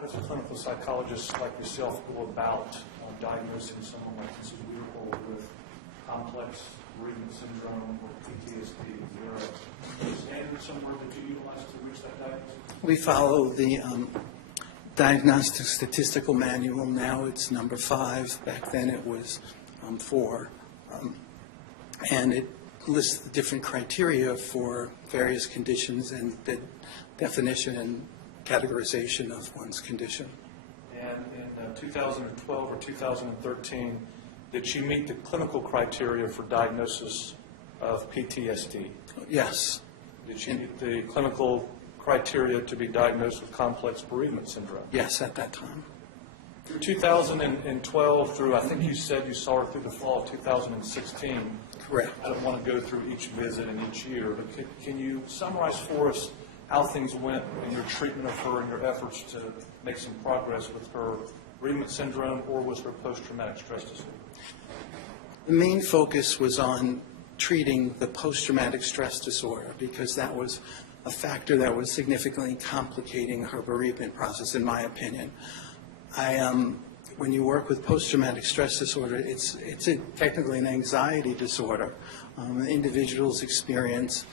How does a clinical psychologist like yourself go about diagnosing someone like Mrs. Wiederhold with complex bereavement syndrome or PTSD? Is there a standard somewhere that you utilize to reach that diagnosis? We follow the Diagnostic Statistical Manual. Now it's number 5. Back then it was 4. And it lists the different criteria for various conditions and the definition and categorization of one's condition. And in 2012 or 2013, did she meet the clinical criteria for diagnosis of PTSD? Yes. Did she meet the clinical criteria to be diagnosed with complex bereavement syndrome? Yes, at that time. Through 2012 through, I think you said you saw her through the fall of 2016. Correct. I don't want to go through each visit and each year, but can you summarize for us how things went in your treatment of her and your efforts to make some progress with her bereavement syndrome or with her post-traumatic stress disorder? The main focus was on treating the post-traumatic stress disorder because that was a factor that was significantly complicating her bereavement process, in my opinion. When you work with post-traumatic stress disorder, it's technically an anxiety disorder. Individuals experience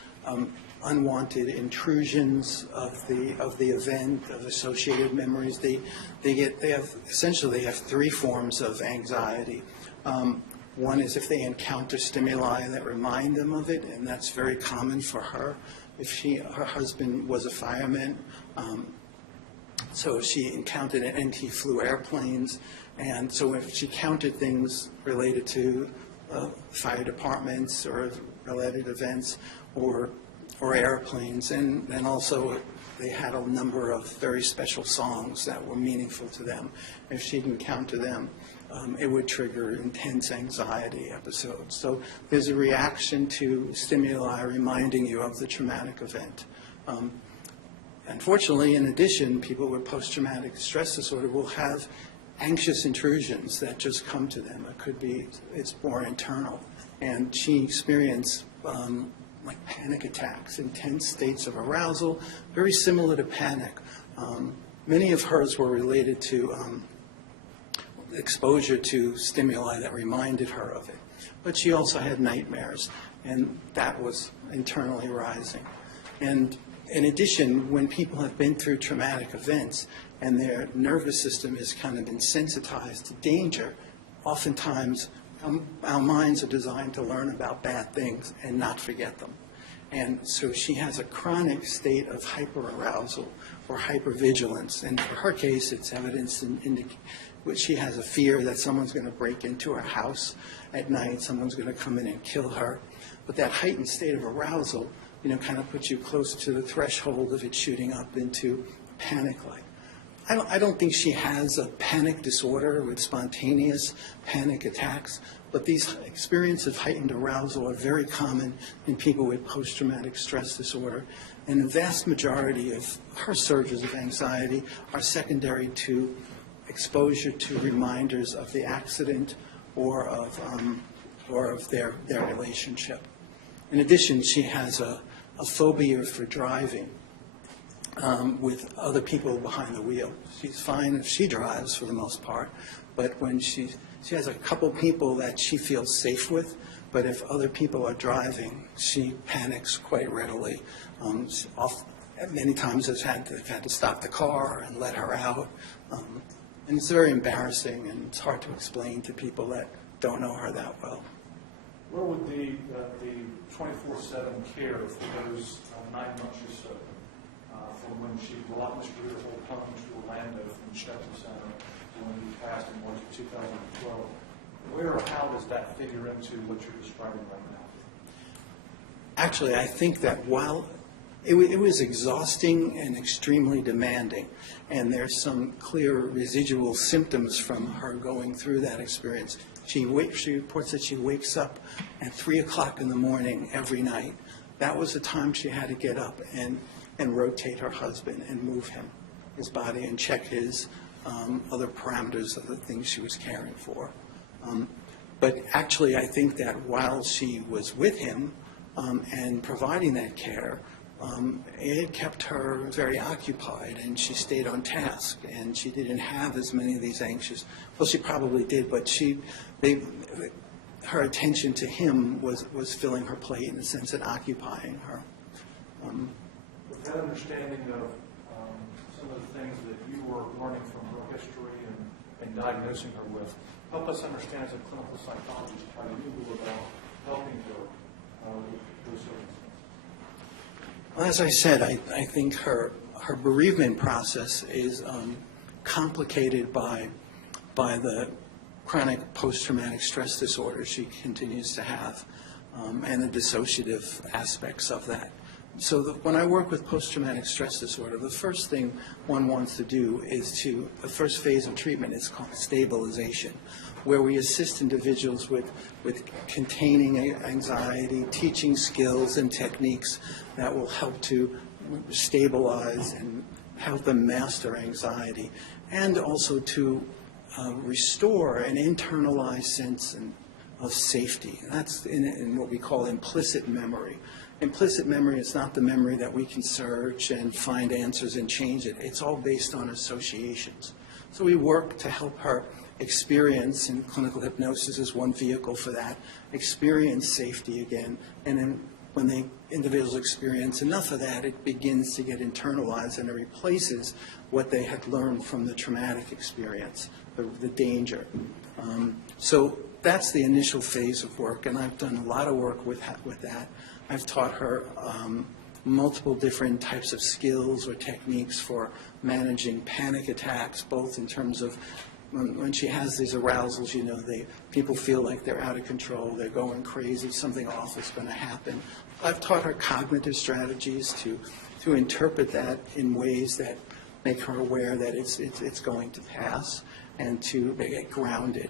unwanted intrusions of the event, of associated memories. They have 3 forms of anxiety. One is if they encounter stimuli that remind them of it, and that's very common for her. If her husband was a fireman, so she encountered anti-flu airplanes, and so if she counted things related to fire departments or related events or airplanes, and also they had a number of very special songs that were meaningful to them. If she'd encounter them, it would trigger intense anxiety episodes. So there's a reaction to stimuli reminding you of the traumatic event. Unfortunately, in addition, people with post-traumatic stress disorder will have anxious intrusions that just come to them. It could be, it's more internal. And she experienced like panic attacks, intense states of arousal, very similar to panic. Many of hers were related to exposure to stimuli that reminded her of it. But she also had nightmares, and that was internally rising. And in addition, when people have been through traumatic events and their nervous system has kind of been sensitized to danger, oftentimes our minds are designed to learn about bad things and not forget them. And so she has a chronic state of hyperarousal or hypervigilance. And for her case, it's evidence in which she has a fear that someone's going to break into her house at night, someone's going to come in and kill her. But that heightened state of arousal, kind of puts you close to the threshold of it shooting up into panic-like. I don't think she has a panic disorder with spontaneous panic attacks, but these experiences of heightened arousal are very common in people with post-traumatic stress disorder. And the vast majority of her surges of anxiety are secondary to exposure to reminders of the accident or of their relationship. In addition, she has a phobia for driving with other people behind the wheel. She's fine if she drives for the most part, but when she has a couple people that she feels safe with, but if other people are driving, she panics quite readily. Many times they've had to stop the car and let her out. And it's very embarrassing, and it's hard to explain to people that don't know her that well. Where would the 24/7 care for those 9 months or so, from when she brought Mr. Wiederhold home to Orlando from the Shepherd Center to when he passed in March of 2012, where or how does that figure into what you're describing right now? Actually, I think that while it was exhausting and extremely demanding, and there's some clear residual symptoms from her going through that experience. She reports that she wakes up at 3 o'clock in the morning every night. That was the time she had to get up and rotate her husband and move his body, and check his other parameters of the things she was caring for. But actually, I think that while she was with him and providing that care, it kept her very occupied, and she stayed on task, and she didn't have as many of these anxious, well, she probably did, but her attention to him was filling her plate in a sense and occupying her. With that understanding of some of the things that you were learning from her history and diagnosing her with, help us understand as a clinical psychologist how you go about helping her with those circumstances. Well, as I said, I think her bereavement process is complicated by the chronic post-traumatic stress disorder she continues to have, and the dissociative aspects of that. So when I work with post-traumatic stress disorder, the first thing one wants to do is the first phase of treatment is called stabilization, where we assist individuals with containing anxiety, teaching skills and techniques that will help to stabilize and help them master anxiety, and also to restore an internalized sense of safety. That's in what we call implicit memory. Implicit memory is not the memory that we can search and find answers and change it. It's all based on associations. So we work to help her experience, and clinical hypnosis is one vehicle for that, experience safety again. And then when the individuals experience enough of that, it begins to get internalized, and it replaces what they had learned from the traumatic experience, the danger. So that's the initial phase of work, and I've done a lot of work with that. I've taught her multiple different types of skills or techniques for managing panic attacks, both in terms of when she has these arousals, people feel like they're out of control, they're going crazy, something awful is going to happen. I've taught her cognitive strategies to interpret that in ways that make her aware that it's going to pass, and to get grounded.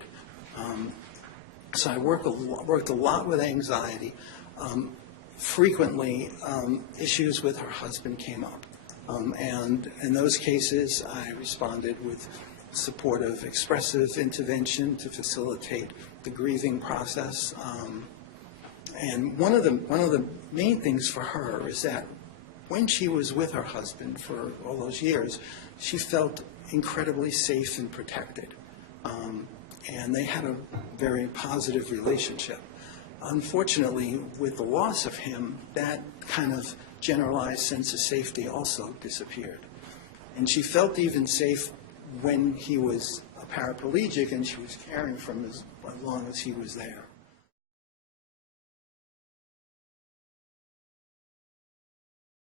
So I worked a lot with anxiety. Frequently, issues with her husband came up. And in those cases, I responded with supportive, expressive intervention to facilitate the grieving process. And one of the main things for her is that when she was with her husband for all those years, she felt incredibly safe and protected. And they had a very positive relationship. Unfortunately, with the loss of him, that kind of generalized sense of safety also disappeared. And she felt even safe when he was a paraplegic and she was caring for him as long as he was there.